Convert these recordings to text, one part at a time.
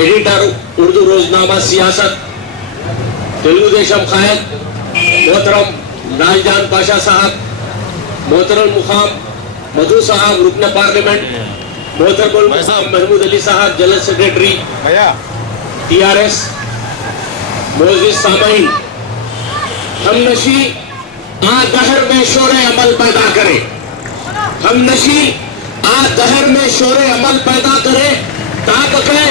Editor Urdu रोजनामा सियासत, तेलुगु देशम कायद मोहतरम लालजान पाशा साहब, मोहतरम मुकाम मधु साहब रुकन पार्लियामेंट, मोहतरम मुकाम महमूद अली साहब जनरल सेक्रेटरी TRS, मोअज़्ज़िज़ सामईन, हमनशी आ दहर में शोरे अमल पैदा करे, हमनशी आ दहर में शोरे अमल पैदा करे, ताबके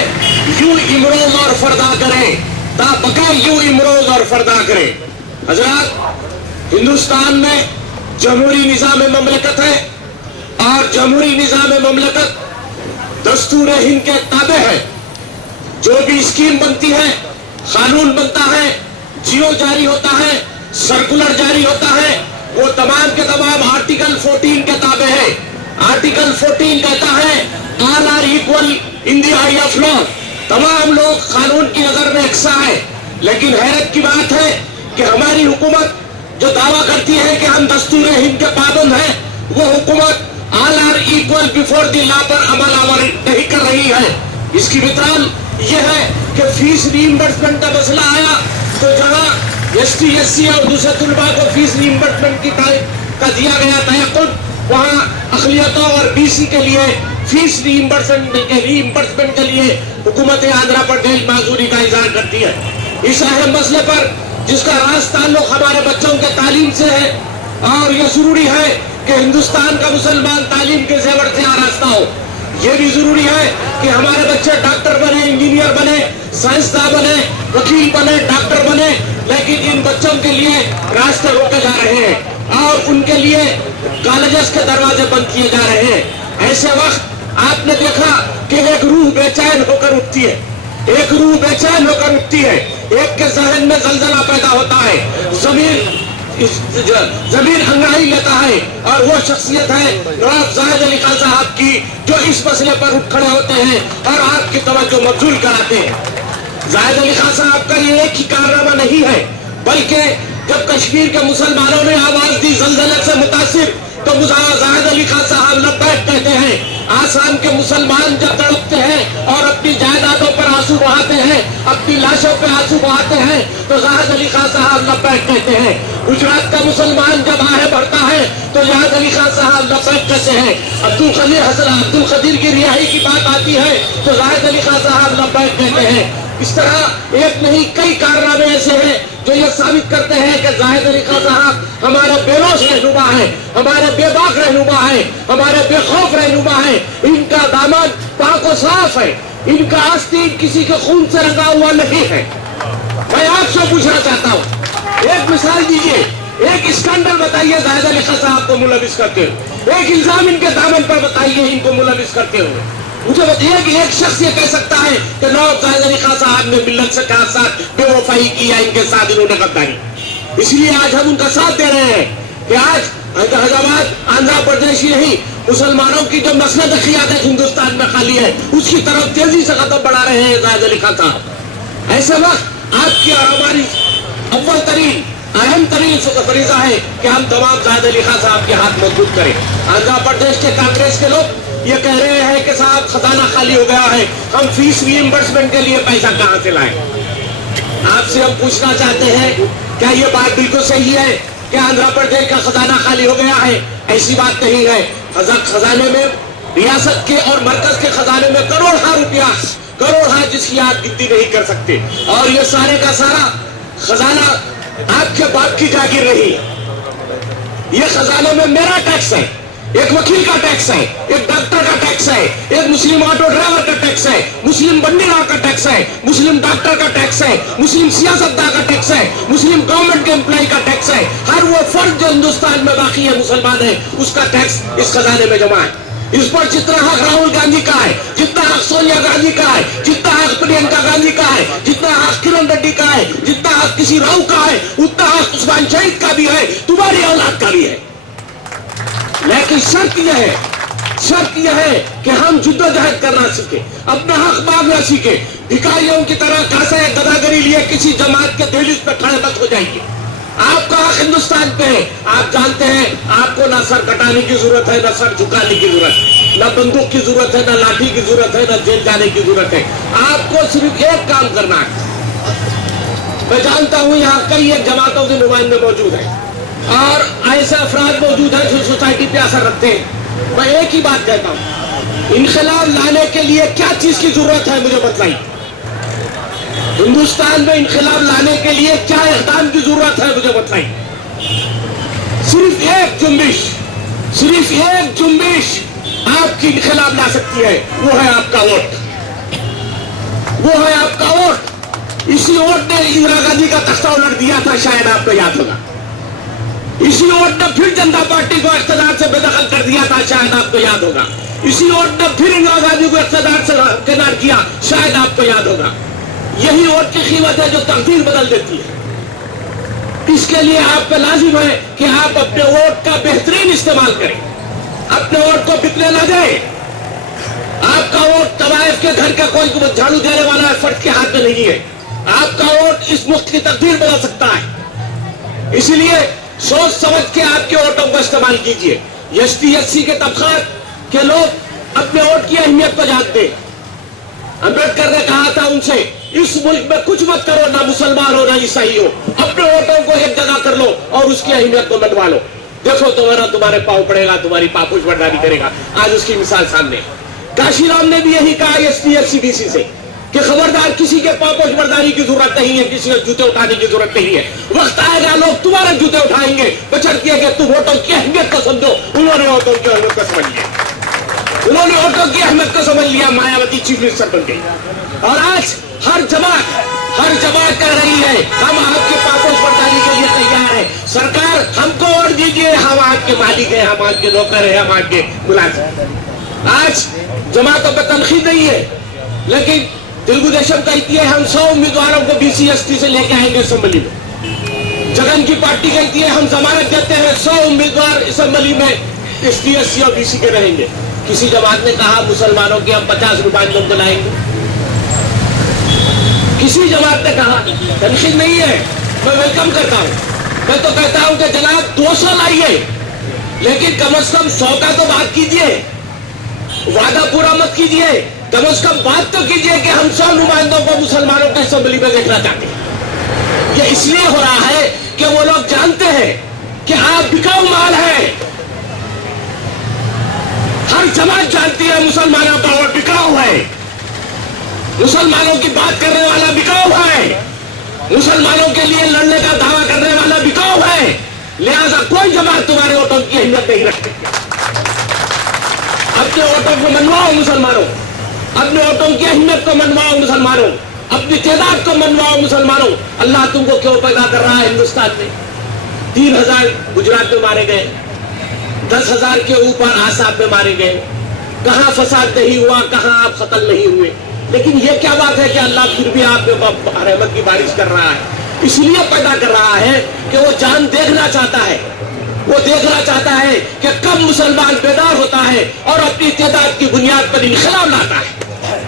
यूं इमरोज और फरदा करे, ताबके यूं इमरोज और फरदा करे। हजरात, हिंदुस्तान में जमहूरी निज़ाम ममलकत है और जमहूरी निज़ाम ममलकत दस्तूर हिंद के ताबे है। जो भी स्कीम बनती है, कानून बनता है, जियो जारी होता है, सर्कुलर जारी होता है, वो तमाम के तमाम आर्टिकल 14 के ताबे है। आर्टिकल 14 कहता है all are equal in the eye of law, तमाम लोग कानून की नजर में यकसा है। लेकिन हैरत की बात है कि हमारी हुकूमत जो दावा करती है कि हम दस्तूर हिंद के पाबंद हैं, वो हुकूमत all are equal before the law पर अमल नहीं कर रही है। इसकी मिसाल यह है कि फीस रीइंबर्समेंट का मसला आया तो जहां ST SC और दूसरे तुलबा को फीस रीइंबर्समेंट की तारीख का दिया गया तयक्कुन, वहां अक़लियतों और BC के लिए फीस रीइंबर्समेंट के लिए हुकूमत आंध्र प्रदेश माजूरी का इज़हार करती है। इस अहम मसले पर जिसका राज ताल्लुक हमारे बच्चों के तालीम से है, और यह जरूरी है कि हिंदुस्तान का मुसलमान तालीम के जेवर से आरास्ता हो। ये भी जरूरी है कि हमारे बच्चे डॉक्टर बने, इंजीनियर बने, साइंसदान बने, वकील बने, डॉक्टर बने, लेकिन इन बच्चों के लिए रास्ते रोके जा रहे हैं और उनके लिए कॉलेजेस के दरवाजे बंद किए जा रहे हैं। ऐसे वक्त आपने देखा कि एक रूह बेचैन होकर उठती है, एक रूह बेचैन होकर उठती है, एक के जहन में जलजला पैदा होता है, जमीन अंगाई लेता है, और वो शख्सियत है नवाब जाहिद अली खान साहब की, जो इस मसले पर उठ खड़े होते हैं और आपकी तवज्जो मबजूल कराते हैं। जाहिद अली खान साहब का ये एक ही कारनामा नहीं है, बल्कि जब कश्मीर के मुसलमानों ने आवाज दी जलजले से मुतासिर, तो जाहिद अली खान साहब लब्बैक कहते हैं। आसाम के मुसलमान जब तड़पते हैं और अपनी जायदादों पर आंसू बहाते हैं, अपनी लाशों पर आंसू बहाते हैं, तो जाहिद अली खान साहब लब्बैक कहते हैं। गुजरात का मुसलमान जब आहें भरता है तो जाहिद अली खान साहब लब्बैक कहते हैं। अब्दुल खदीर की रिहाई की बात आती है तो जाहिद अली खान साहब लब्बैक कहते हैं। इस तरह एक नहीं कई कारनामे ऐसे हैं जो ये साबित करते हैं कि जाहिद अली खान साहब हमारे बेरोश रहनुमा है, हमारे बेबाक रहनुमा है, हमारे बेखौफ रहनुमा है। इनका दामन पाक और साफ है, इनका आस्तीन किसी के खून से रंगा हुआ नहीं है। मैं आपसे पूछना चाहता हूँ, एक मिसाल दीजिए, एक स्कैंडल बताइए जाहिद अली खान साहब को मुलविस करते हुए, एक इल्जाम इनके दामन पर बताइए इनको मुलविस करते हुए। मुझे बताइए कि एक शख्स ये कह सकता है कि नवाब जाहिद अली खान साहब ने मिल्लत से कहा साथ बेवफाई किया, इनके साथ इन्होंने गद्दारी। इसलिए आज हम उनका साथ दे रहे हैं कि आज हैदराबाद आंध्र प्रदेश ही नहीं, मुसलमानों की जो मसनद क़ियादत हिंदुस्तान में खाली है, उसकी तरफ तेजी से कदम बढ़ा रहे हैं जाहिद अली खान साहब। ऐसे वक्त आपकी और हमारी अव्वल तरीन अहम तरीन फरीजा है कि हम तमाम जाहिद अली खान साहब के हाथ मजबूत करें। आंध्र प्रदेश के कांग्रेस के लोग ये कह रहे हैं कि साहब खजाना खाली हो गया है, हम फीस रीइंबर्समेंट के लिए पैसा कहां से लाएं। आपसे हम पूछना चाहते हैं, क्या ये बात बिल्कुल सही है कि आंध्र प्रदेश का खजाना खाली हो गया है? ऐसी बात नहीं है। खजाने में रियासत के और मरकज के खजाने में करोड़ों रुपया, करोड़ों जिसकी आप गिनती नहीं कर सकते, और ये सारे का सारा खजाना आपके बाप की जागीर रही। ये खजाने में मेरा टैक्स है, एक वकील का टैक्स है, एक डॉक्टर का टैक्स है, एक मुस्लिम ऑटो ड्राइवर का टैक्स है, मुस्लिम बंडीदार का टैक्स है, मुस्लिम डॉक्टर का टैक्स है, मुस्लिम सियासतदान का टैक्स है, मुस्लिम गवर्नमेंट के एम्प्लॉय का टैक्स है। हर वो फर्द जो हिंदुस्तान में बाकी है मुसलमान है, उसका टैक्स इस खजाने में जमा है। इस पर जितना हक राहुल गांधी का है, जितना हक सोनिया गांधी का है, जितना हक प्रियंका गांधी का है, जितना हक किरण रेड्डी का है, जितना हक किसी राव का है, उतना हक उस्मान शहीद का भी है, तुम्हारी औलाद का भी है। लेकिन शर्त यह है कि हम जुद्दोजहद करना सीखे, अपना हक मांगना सीखे। भिखारियों की तरह कासे गदागरी लिए किसी जमात के दहलीज पे खड़े मत हो जाएंगे। आपका हक हिंदुस्तान पे है। आप जानते हैं आपको ना सर कटाने की जरूरत है, ना सर झुकाने की जरूरत। نہ بندوق کی ضرورت ہے، نہ لاٹھی کی ضرورت ہے، نہ جیل جانے کی ضرورت ہے. آپ کو صرف ایک کام کرنا ہے. میں جانتا ہوں یہاں کئی ایک جماعتوں کے نمائندے موجود ہیں اور ایسے افراد موجود ہیں جو سوسائٹی پہ اثر رکھتے ہیں. میں ایک ہی بات کہتا ہوں، انقلاب لانے کے لیے کیا چیز کی ضرورت ہے مجھے بتائیے. ہندوستان میں انقلاب لانے کے لیے کیا اقدام کی ضرورت ہے مجھے بتائیے. صرف ایک جنبش، صرف ایک جنبش آپ کی انقلاب لا سکتی ہے، وہ ہے آپ کا ووٹ. وہ ہے آپ کا ووٹ. اسی ووٹ نے اندرا گاندھی کا تختہ الٹ دیا تھا، شاید آپ کو یاد ہوگا. اسی ووٹ نے پھر جنتا پارٹی کو اقتدار سے بے دخل کر دیا تھا، شاید آپ کو یاد ہوگا. اسی ووٹ نے پھر اندرا گاندھی کو اقتدار سے کنار کیا، شاید آپ کو یاد ہوگا. یہی ووٹ کی قیمت ہے جو تقدیر بدل دیتی ہے. اس کے لیے آپ پہ لازم ہے کہ آپ اپنے ووٹ کا بہترین استعمال کریں، اپنے ووٹ کو بکنے نہ دیں. آپ کا ووٹ طوائف کے گھر کا کوئی جھاڑو دینے والا فرد کے ہاتھ میں نہیں ہے. آپ کا ووٹ اس ملک کی تقدیر بدل سکتا ہے. اسی لیے سوچ سمجھ کے آپ کے ووٹوں کو استعمال کیجئے. ایس ٹی ایس سی کے طبقات کے لوگ اپنے ووٹ کی اہمیت کو جانتے ہیں. امبیڈکر نے کہا تھا ان سے، اس ملک میں کچھ مت کرو، نہ مسلمان ہو نہ عیسائی ہو، اپنے ووٹوں کو ایک جگہ کر لو اور اس کی اہمیت کو منوا لو. دیکھو تمہارے پاؤں پڑے گا، تمہاری پاپوش برداری کرے گا. آج اس کی مثال سامنے. کاشی رام نے بھی یہی کہا S T S C B C سے کہ خبردار، کسی کے پاپوش برداری کی ضرورت نہیں ہے، کسی کے جوتے اٹھانے کی ضرورت نہیں ہے. وقت آئے گا لوگ تمہارے جوتے اٹھائیں گے، بچڑتی ہے کہ تم ووٹوں کی اہمیت کو سمجھو. انہوں نے ووٹوں کی اہمیت کو سمجھ لیا. انہوں نے ووٹوں کی اہمیت کو سمجھ لیا. مایاوتی چیف منسٹر بن گئی اور آج ہر جماعت کہہ رہی ہے ہم آپ کے پاپوش برداری کے لیے تیار ہیں. سرکار ہم کو ووٹ دیجیے، ہم آپ کے مالک ہیں، ہم آپ کے نوکر ہیں، ہم آپ کے ملازم. آج جماعتوں پہ تنقید نہیں ہے، لیکن تلگو دیشم کہتی ہے ہم 100 امیدواروں کو بی سی ایس ٹی سے لے کے آئیں گے اسمبلی میں. جگن کی پارٹی کہتی ہے ہم ضمانت دیتے ہیں 100 امیدوار اسمبلی میں ایس ٹی ایس سی اور بی سی کے رہیں گے. کسی جماعت نے کہا مسلمانوں کے ہم 50 نمائندوں کو لائیں گے. کسی جماعت نے کہا. تنقید نہیں ہے، میں ویلکم کرتا ہوں. میں تو کہتا ہوں کہ جناب 200 لائیے، لیکن کم از کم 100 کا تو بات کیجئے. وعدہ پورا مت کیجئے، کم از کم بات تو کیجئے کہ ہم 100 نمائندوں کو مسلمانوں کے اسمبلی میں دیکھنا چاہتے ہیں. یہ اس لیے ہو رہا ہے کہ وہ لوگ جانتے ہیں کہ آپ بکاؤ مال ہیں. ہر جماعت جانتی ہے مسلمانوں کا ووٹ بکاؤ ہے، مسلمانوں کی بات کرنے والا بکاؤ ہے، مسلمانوں کے لیے لڑنے کا دعویٰ کرنے والا بکاؤ ہے. لہذا کوئی جماعت تمہارے ووٹوں کی اہمیت نہیں رکھتی. اپنے ووٹوں کو منواؤ مسلمانوں، اپنے ووٹوں کی اہمیت کو منواؤ مسلمانوں، اپنی تعداد کو منواؤ مسلمانوں. اللہ تم کو کیوں پیدا کر رہا ہے ہندوستان میں؟ 3000 گجرات میں مارے گئے، 10,000 کے اوپر آسام میں مارے گئے. کہاں فساد نہیں ہوا، کہاں آپ قتل نہیں ہوئے. لیکن یہ کیا بات ہے کہ اللہ پھر بھی آپ پہ رحمت کی بارش کر رہا ہے؟ اس لیے پیدا کر رہا ہے کہ وہ جان دیکھنا چاہتا ہے. وہ دیکھنا چاہتا ہے کہ کب مسلمان بیدار ہوتا ہے اور اپنی تعداد کی بنیاد پر انقلاب لاتا ہے.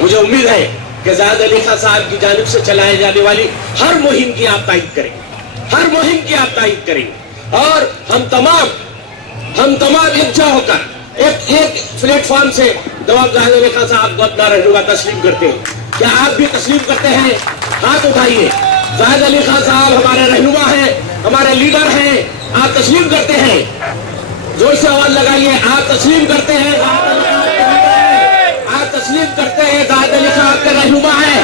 مجھے امید ہے کہ زاہد علی خان صاحب کی جانب سے چلائے جانے والی ہر مہم کی آپ تائید کریں گے، ہر مہم کی آپ تائید کریں گے. اور ہم تمام یکجا ہو کر ایک پلیٹ فارم سے جواب زاہد علی خان صاحب کو اپنا رہنما تسلیم کرتے ہیں. کیا آپ بھی تسلیم کرتے ہیں؟ ہاتھ اٹھائیے. زاہد علی خان صاحب ہمارے رہنما ہیں، ہمارے لیڈر ہیں. آپ تسلیم کرتے ہیں؟ زور سے آواز لگائیے. آپ تسلیم کرتے ہیں؟ آپ تسلیم کرتے ہیں؟ زاہد علی خان آپ کے رہنما ہیں.